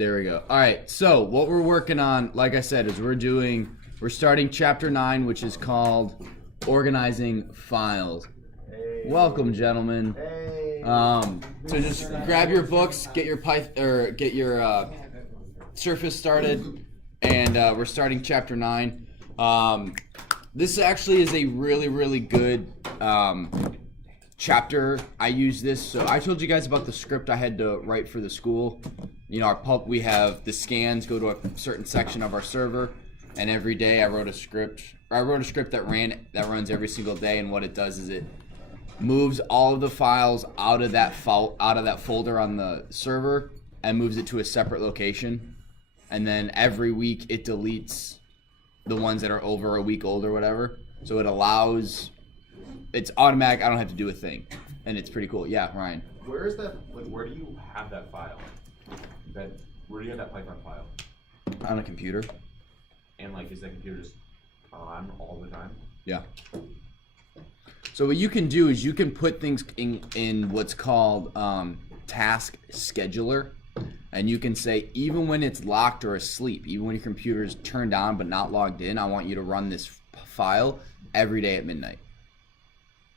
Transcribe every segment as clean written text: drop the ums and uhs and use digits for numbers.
There we go. All right, so what we're working on, like I said, is we're starting chapter 9, which is called Organizing Files. Hey. Welcome, gentlemen. Hey. So just grab your books, get your Surface started, and we're starting chapter 9. This actually is a really, really good chapter. I use this, so I told you guys about the script I had to write for the school. You know, we have the scans go to a certain section of our server, and every day I wrote a script that runs every single day, and what it does is it moves all of the files out of that folder on the server and moves it to a separate location, and then every week it deletes the ones that are over a week old or whatever. So it's automatic. I don't have to do a thing, and it's pretty cool. Yeah, Ryan. Where is that? Like, where do you have that file? Where do you have that Python file? On a computer. And like, is that computer just on all the time? Yeah. So what you can do is you can put things in what's called task scheduler, and you can say even when it's locked or asleep, even when your computer is turned on but not logged in, I want you to run this file every day at midnight.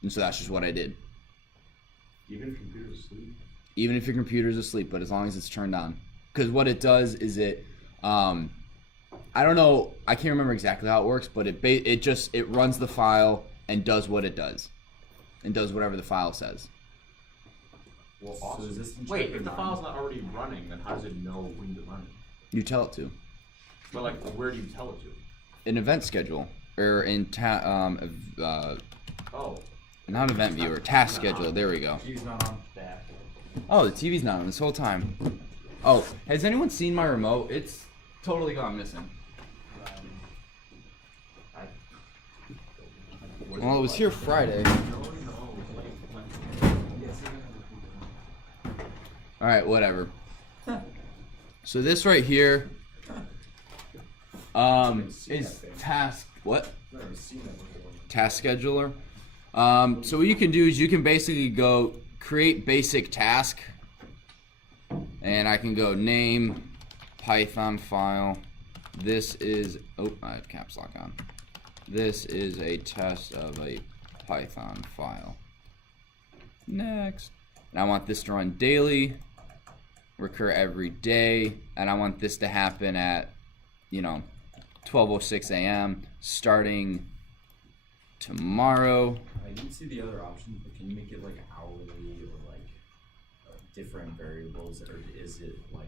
And so that's just what I did. Even if your computer's asleep? Even if your computer's asleep, but as long as it's turned on. Because what it does is I don't know, I can't remember exactly how it works, but it runs the file and does what it does. And does whatever the file says. Well, awesome. So wait, if the file's not already running, then how does it know when to run it? You tell it to. But like, where do you tell it to? An event schedule. Or in not event viewer, task scheduler. There we go. TV's not on. That. Oh, the TV's not on this whole time. Oh, has anyone seen my remote? It's totally gone missing. Well, it was here Friday. All right, whatever. So this right here is task. What? Task scheduler. So what you can do is you can basically go create basic task, and I can go name Python file. This is I have caps lock on. This is a test of a Python file. Next. And I want this to run daily, recur every day, and I want this to happen at 12:06 a.m. starting tomorrow. I didn't see the other options, but can you make it like hourly or like different variables, or is it like?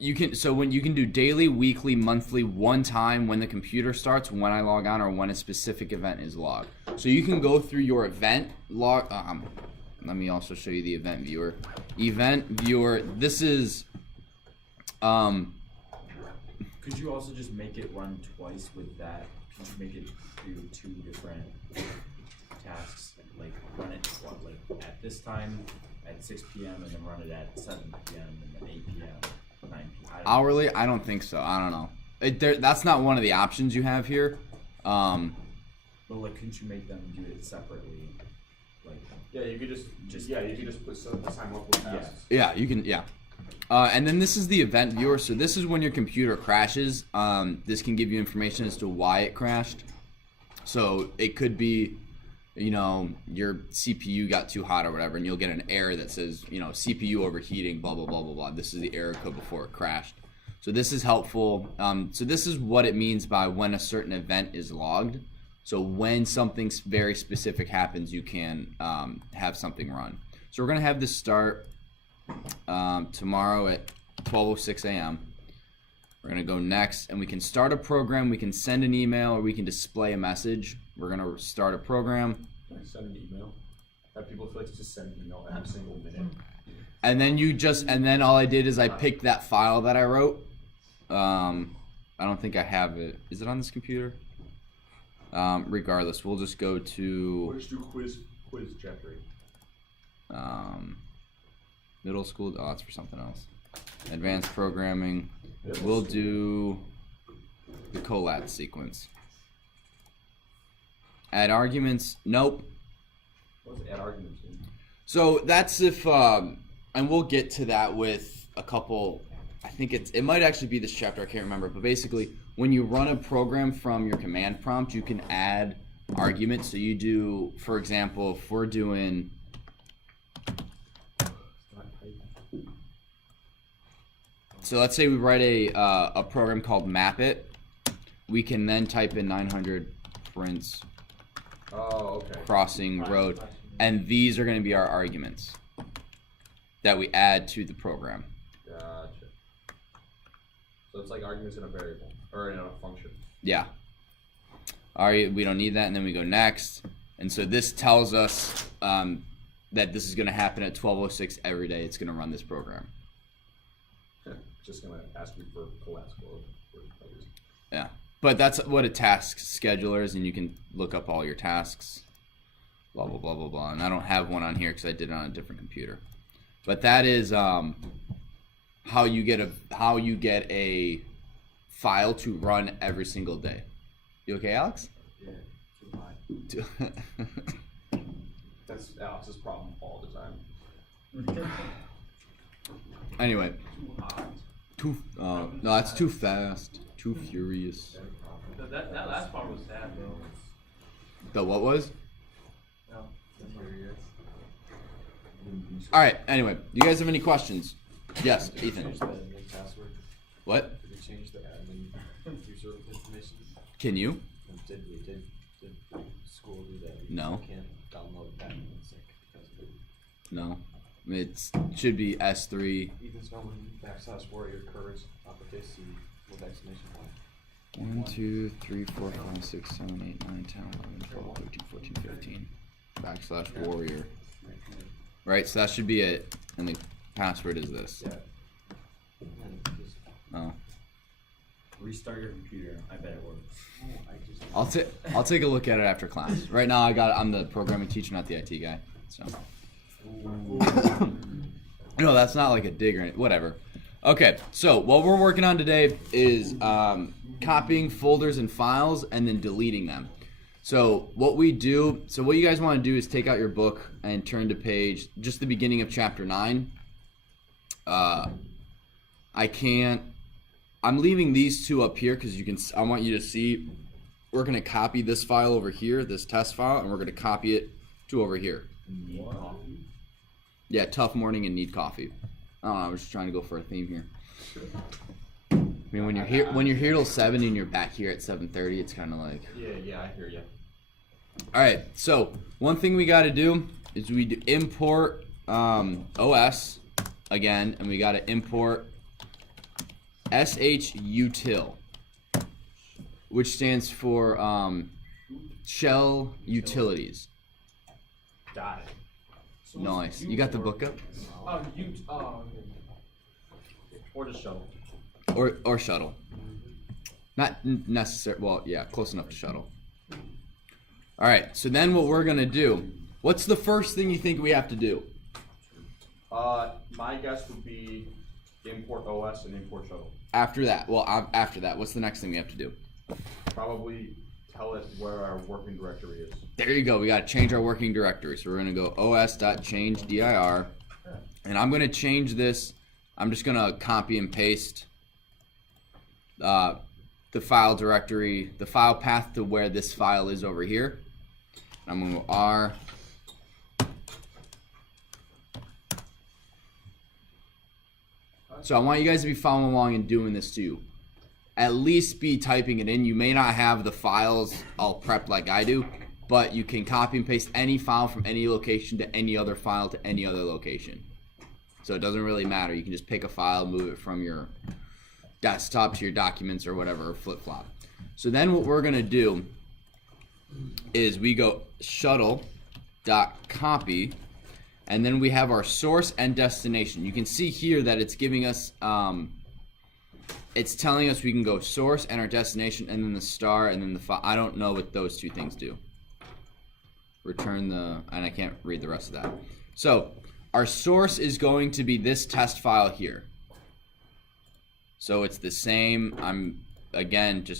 You can do daily, weekly, monthly, one time when the computer starts, when I log on, or when a specific event is logged. So you can go through your event log. Let me also show you the event viewer. Event viewer. This is. Could you also just make it run twice with that? Could you make it do 2 different tasks? Like run it at this time at 6 p.m. and then run it at 7 p.m. and then 8 p.m. 9 p.m. Hourly? I don't think so. I don't know. That's not one of the options you have here. But like, couldn't you make them do it separately? Like, yeah, you could just put some time up with tasks. Yeah, you can. Yeah. And then this is the event viewer. So this is when your computer crashes. This can give you information as to why it crashed. So it could be, your CPU got too hot or whatever, and you'll get an error that says, CPU overheating, blah, blah, blah, blah, blah. This is the error code before it crashed. So this is helpful. So this is what it means by when a certain event is logged. So when something very specific happens, you can have something run. So we're going to have this start tomorrow at 12:06 a.m. We're going to go next, and we can start a program. We can send an email, or we can display a message. We're going to start a program. Can I send an email? Have people feel like just send an email every single minute. And then all I did is I picked that file that I wrote. I don't think I have it. Is it on this computer? Regardless, we'll just go to. We'll just do quiz chapter 8. Middle school. Oh, that's for something else. Advanced programming. We'll do the collat sequence. Add arguments. Nope. What does add arguments mean? So that's if, and we'll get to that with a couple I think it might actually be this chapter, I can't remember, but basically when you run a program from your command prompt, you can add arguments. So you do, for example, if we're doing so let's say we write a program called map it, we can then type in 900 prints crossing road, and these are going to be our arguments that we add to the program. Gotcha. So it's like arguments in a variable or in a function. Yeah. Alright, we don't need that, and then we go next. And so this tells us that this is going to happen at 12:06 every day. It's going to run this program. Just gonna ask you for collapse code. Yeah, but that's what a task scheduler is, and you can look up all your tasks. Blah blah blah blah blah. And I don't have one on here because I did it on a different computer. But that is how you get a file to run every single day. You okay, Alex? Yeah. That's Alex's problem all the time. Anyway. No, that's too fast. Too furious. That last part was sad, bro. The what was? No. Alright, anyway. Do you guys have any questions? Yes, Ethan. What? Did we change the admin user information? Can you? Did school do that? No. You can't download that music because of it. No. It should be S3. Ethan Snowman / warrior curse uppercase C with exclamation point. 1, 2, 3, 4, 5, 6, 7, 8, 9, 10, 11, 12, 13, 14, 15. / warrior. Right, so that should be it. And the password is this. Yeah. And just, Oh. Restart your computer. I bet it works. I'll take a look at it after class. Right now I'm the programming teacher, not the IT guy. So no, that's not like a dig or anything. Whatever. Okay, so what we're working on today is copying folders and files and then deleting them. So what you guys want to do is take out your book and turn to page, just the beginning of chapter 9. I'm leaving these two up here because I want you to see, we're going to copy this file over here, this test file, and we're going to copy it to over here. Yeah, tough morning and need coffee. I don't know, I was just trying to go for a theme here. I mean, when you're here till 7 and you're back here at 7:30, it's kind of like. Yeah, I hear you. All right, so one thing we got to do is we import OS again, and we got to import shutil, which stands for shell utilities. Got it. Nice. You got the book up? Or just shuttle. Or shuttle. Not necessary. Well, yeah, close enough to shuttle. All right. So then, what we're gonna do? What's the first thing you think we have to do? My guess would be import OS and import shuttle. After that, what's the next thing we have to do? Probably tell it where our working directory is. There you go. We got to change our working directory. So we're going to go os.change dir. And I'm going to change this. I'm just going to copy and paste the file directory, the file path to where this file is over here. I'm going to go R. So I want you guys to be following along and doing this too. At least be typing it in. You may not have the files all prepped like I do, but you can copy and paste any file from any location to any other file to any other location. So it doesn't really matter. You can just pick a file, move it from your desktop to your documents or whatever, or flip-flop. So then what we're going to do is we go shuttle.copy, and then we have our source and destination. You can see here that it's giving us, it's telling us we can go source and our destination and then the star and then the file. I don't know what those two things do. Return and I can't read the rest of that. So our source is going to be this test file here. So it's the same. Again, do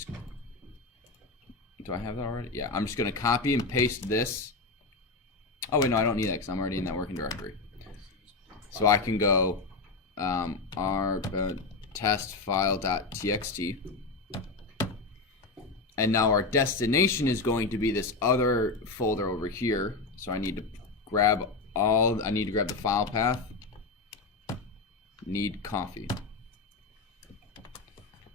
I have that already? Yeah, I'm just going to copy and paste this. Oh, wait, no, I don't need that because I'm already in that working directory. So I can go test file.txt. And now our destination is going to be this other folder over here. So I need to grab the file path. Need coffee.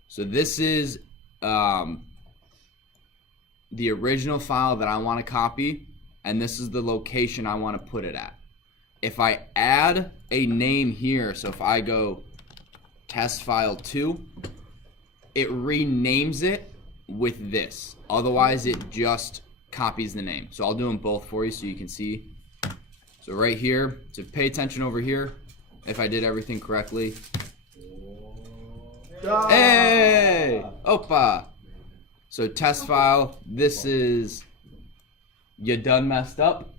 So this is the original file that I want to copy, and this is the location I want to put it at. If I add a name here, so if I go test file 2, it renames it with this. Otherwise, it just copies the name. So I'll do them both for you so you can see. So right here, so pay attention over here. If I did everything correctly. Hey! Opa! So test file, this is you done messed up.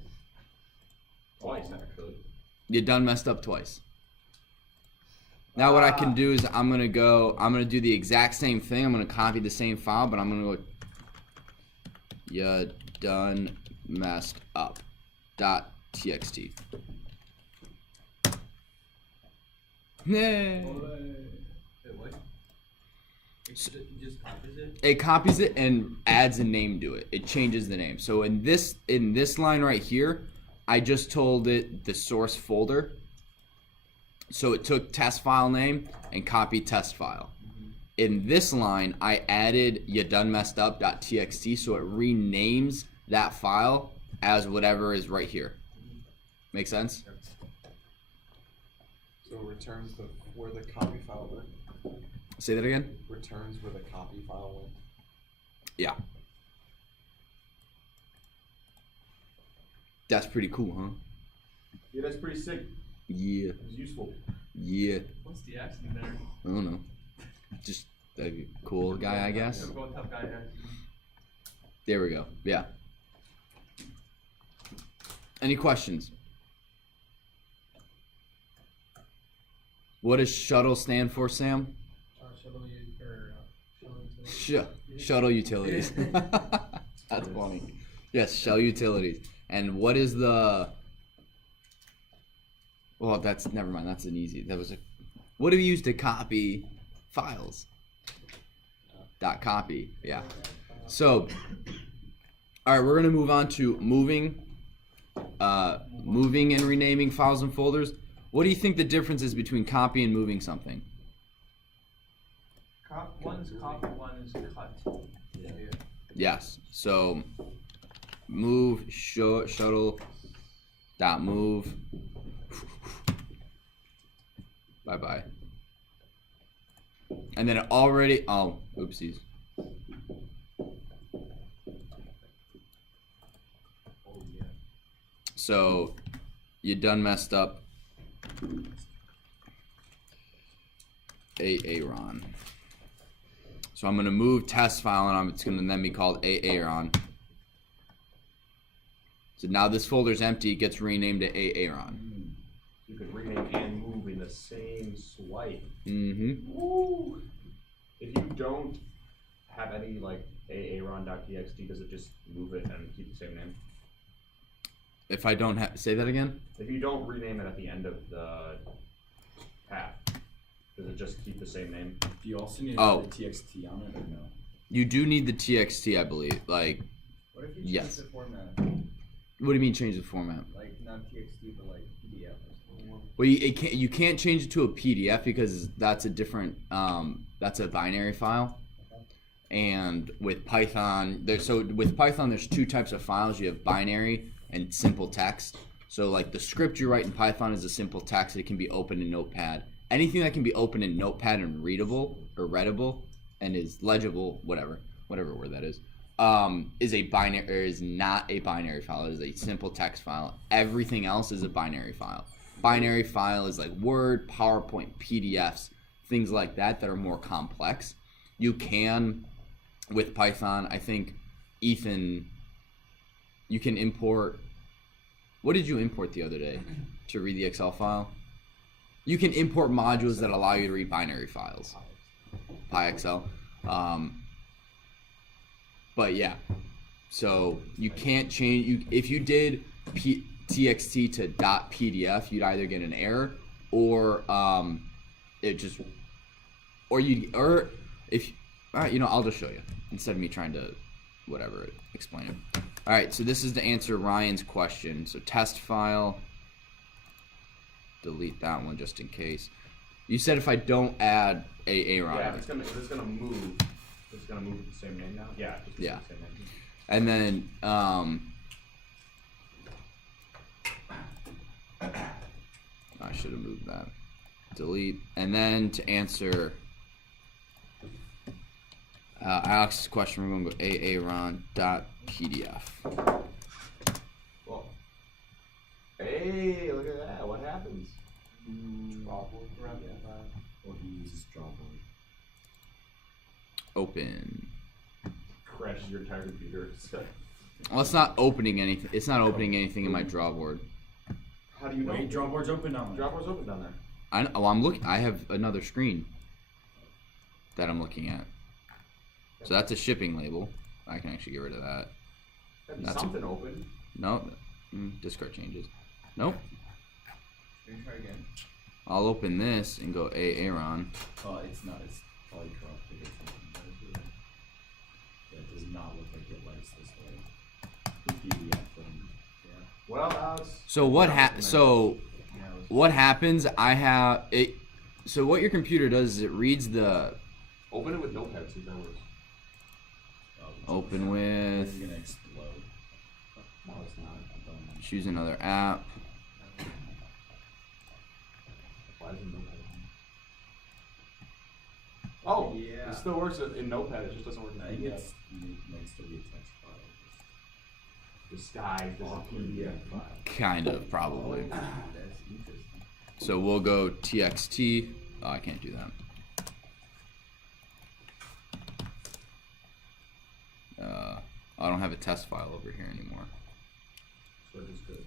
Twice, actually. You done messed up twice. Now what I can do is I'm gonna do the exact same thing. I'm gonna copy the same file, but I'm gonna go you done messed up .txt. Yay. Just copies it? It copies it and adds a name to it. It changes the name. So in this line right here, I just told it the source folder. So it took test file name and copied test file. In this line, I added you done messed up .txt, so it renames that file as whatever is right here. Make sense? So it returns where the copy file went. Say that again? Returns where the copy file went. Yeah. That's pretty cool, huh? Yeah, that's pretty sick. Yeah. It was useful. Yeah. What's the accent there? I don't know. Just a cool guy, I guess. Go tough guy accent. There we go. Yeah. Any questions? What does shuttle stand for, Sam? Shuttle utilities. That's funny. Yes, shell utilities. And what is the? Well, that's never mind. That's an easy. That was a. What do we use to copy files? Dot copy. Yeah. So, all right, we're gonna move on to moving and renaming files and folders. What do you think the difference is between copy and moving something? One is copy, one is cut. Yeah. Yes. So move shuttle dot move. Bye bye. And then it already oopsies. So you done messed up. Aaron. So I'm gonna move test file and it's gonna then be called Aaron. So now this folder's empty, it gets renamed to Aaron. You could rename and move in the same swipe. Mm-hmm. Woo! If you don't have any like aaron.txt, does it just move it and keep the same name? If I don't have, say that again? If you don't rename it at the end of the path, does it just keep the same name? Do you also need to have the TXT on it or no? You do need the TXT, I believe. Like, What if you yes. change the format? What do you mean change the format? Like not TXT but like PDF or something? Well, you can't change it to a PDF because that's a different that's a binary file. And with Python, there's two types of files. You have binary and simple text. So like the script you write in Python is a simple text. It can be opened in Notepad. Anything that can be opened in Notepad and readable or readable and is legible, whatever word that is a binary or is not a binary file. It is a simple text file. Everything else is a binary file. Binary file is like Word, PowerPoint, PDFs, things like that are more complex. You can, with Python, I think, Ethan, you can import. What did you import the other day to read the Excel file? You can import modules that allow you to read binary files. PyXL. But yeah, so you can't change. If you did txt to .pdf, you'd either get an error or it just or if you know, I'll just show you instead of me trying to whatever explain it. All right, so this is to answer Ryan's question. So test file, delete that one just in case. You said if I don't add a Ron. Yeah, it's gonna move. It's gonna move the same name now. Yeah. Just Yeah. The same name. And then I should have moved that. Delete. And then to answer Alex's question, we're going to go aaron.pdf. Well. Hey, look at that. What happens? Or he uses drawboard. Open. Crashes your entire computer. Well, it's not opening anything. It's not opening anything in my drawboard. How do you know? Wait, drawboard's open down there. Drawboard's open down there. I'm looking. I have another screen that I'm looking at. So that's a shipping label. I can actually get rid of that. That'd be That's something open. No, discard changes. Nope. Can you try again? I'll open this and go Aaron. Oh, it's not. It's probably corrupted. It's not. Yeah, it does not look like it likes this way. PDF thing. Yeah. Well, Alex. So what happens? I have it. So what your computer does is it reads the Open it with Notepad. See if that works. open This is with. gonna explode. No, it's not. Choose another app. Why is it Notepad? Oh, Yeah. it still works in Notepad. It just doesn't work in I think PDF. it might still be a text file. Disguised as a PDF file. Kind of probably. That's interesting. So we'll go txt. Oh, I can't do that. I don't have a test file over here anymore. So it just goes.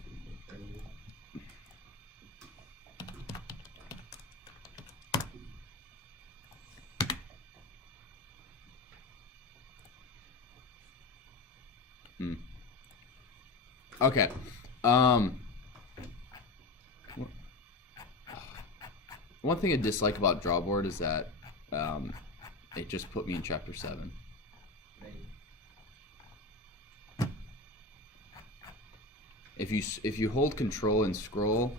Okay. One thing I dislike about Drawboard is that it just put me in chapter 7. If you hold control and scroll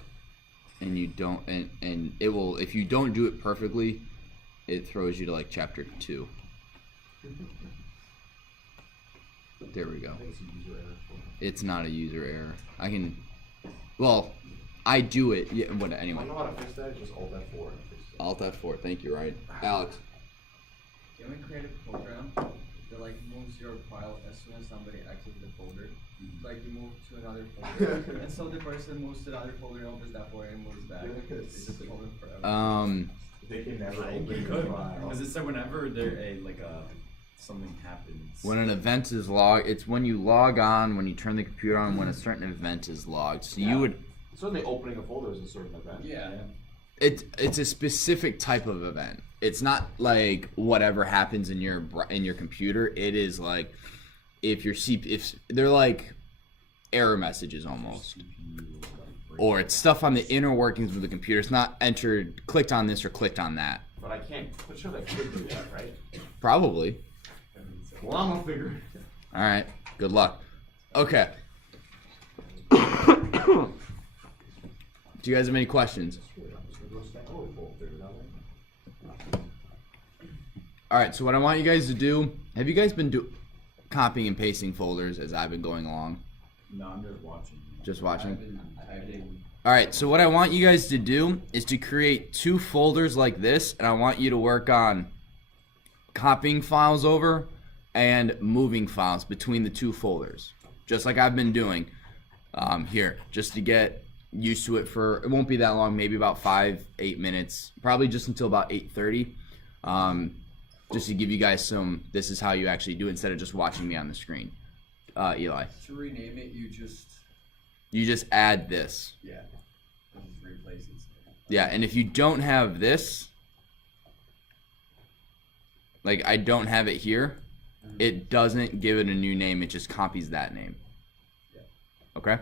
and you don't and it will, if you don't do it perfectly, it throws you to like chapter 2. There we go. I think it's a user error. It's not a user error. Well, I do it. Yeah, what? I Anyway. know how to fix that. Just Alt F4 and fix it. Alt F4. Thank you, Ryan. Alex. Can we create a program that like moves your file as soon as somebody exits the folder? Like you move to another folder, and so the person moves to another folder, opens that folder, and moves back. It's just holding forever. They can never You open could, your file. because it said whenever something happens. When an event is logged, it's when you log on, when you turn the computer on, when a certain event is logged. So you would. Certainly, opening a folder is a certain event. Yeah. It's a specific type of event. It's not like whatever happens in your computer. It is like if they're like error messages almost, or it's stuff on the inner workings of the computer. It's not entered, clicked on this or clicked on that. But I can't. But sure, they could do that, right? Probably. Well, I'm gonna figure it. All right. Good luck. Okay. Do you guys have any questions? All right. So what I want you guys to do, have you guys been copying and pasting folders as I've been going along? No, I'm just watching. Just watching? I've been typing. All right, so what I want you guys to do is to create 2 folders like this, and I want you to work on copying files over and moving files between the 2 folders, just like I've been doing here, just to get used to it. It won't be that long, maybe about 5-8 minutes, probably just until about 8:30, just to give you guys this is how you actually do it instead of just watching me on the screen. Eli, To rename it, you just add this. yeah, just replace it. Yeah, and if you don't have this, like I don't have it here, it doesn't give it a new name, it just copies that name. Yeah. Okay?